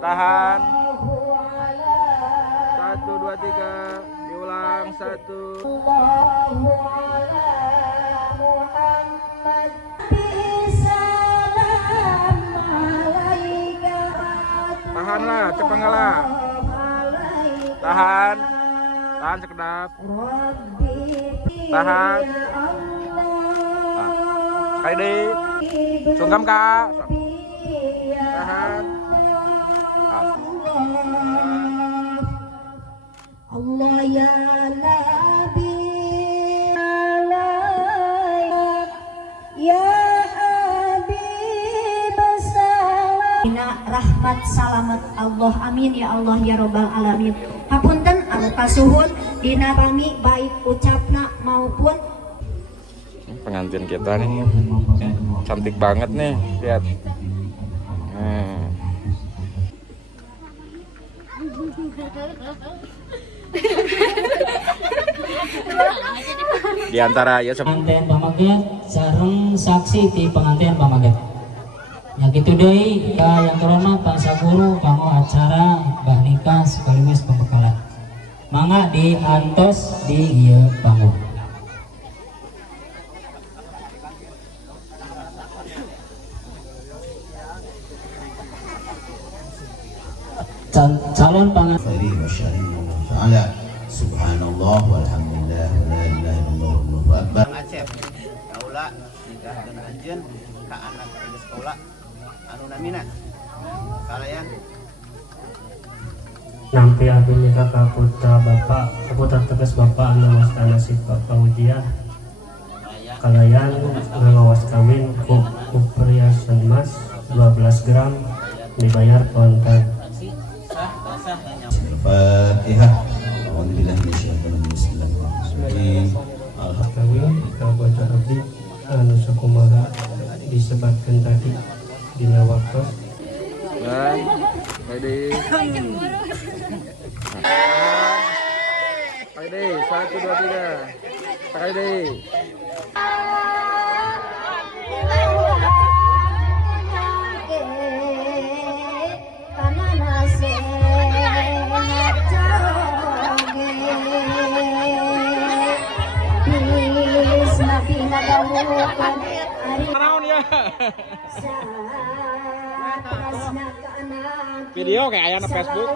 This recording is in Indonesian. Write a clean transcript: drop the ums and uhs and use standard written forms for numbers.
Tahan. 1, 2, 3. Diulang 1. Tahanlah, cepet ngalah. Tahan. Tahan sekedap. Tahan. Kaidi. Sungkem kak. Tahan. Allah ya Nabi ya Habib salam rahmat salamet Allah amin ya Allah ya robbal alamin. Hapunten anu kasuhun dina bami baik ucapna maupun pengantin kita nih cantik banget nih, lihat. Di antara ya pengantin pamaget sareng saksi di pengantin pamaget. Ya gitu deh, yang terhormat Pak Saguru panggo acara bah nikah sekaligus pembekalan. Mangga diantos di ieu panggung. Calon pengantin Subhanallah walhamdulillah wa la ilaha illallah wallahu akbar. Acep kaula nikah dengan anjeun ka anak di sekolah anu namina kalayan nampi abdi nikah ka putra bapak putra tegas bapak anu wastana si bapak ujiah kalayan ngawas kawin ku perhiasan emas 12 gram dibayar kontan. Al-Fatihah. Alhamdulillah bismillahirrahmanirrahim. Kawin ka bocah abdi anu sakumaha disebutkan tadi dina waktu. Dan Kaidi. Kaidi 1, 2, 3. Kaidi. Naon ya? Video kayak aya na Facebook.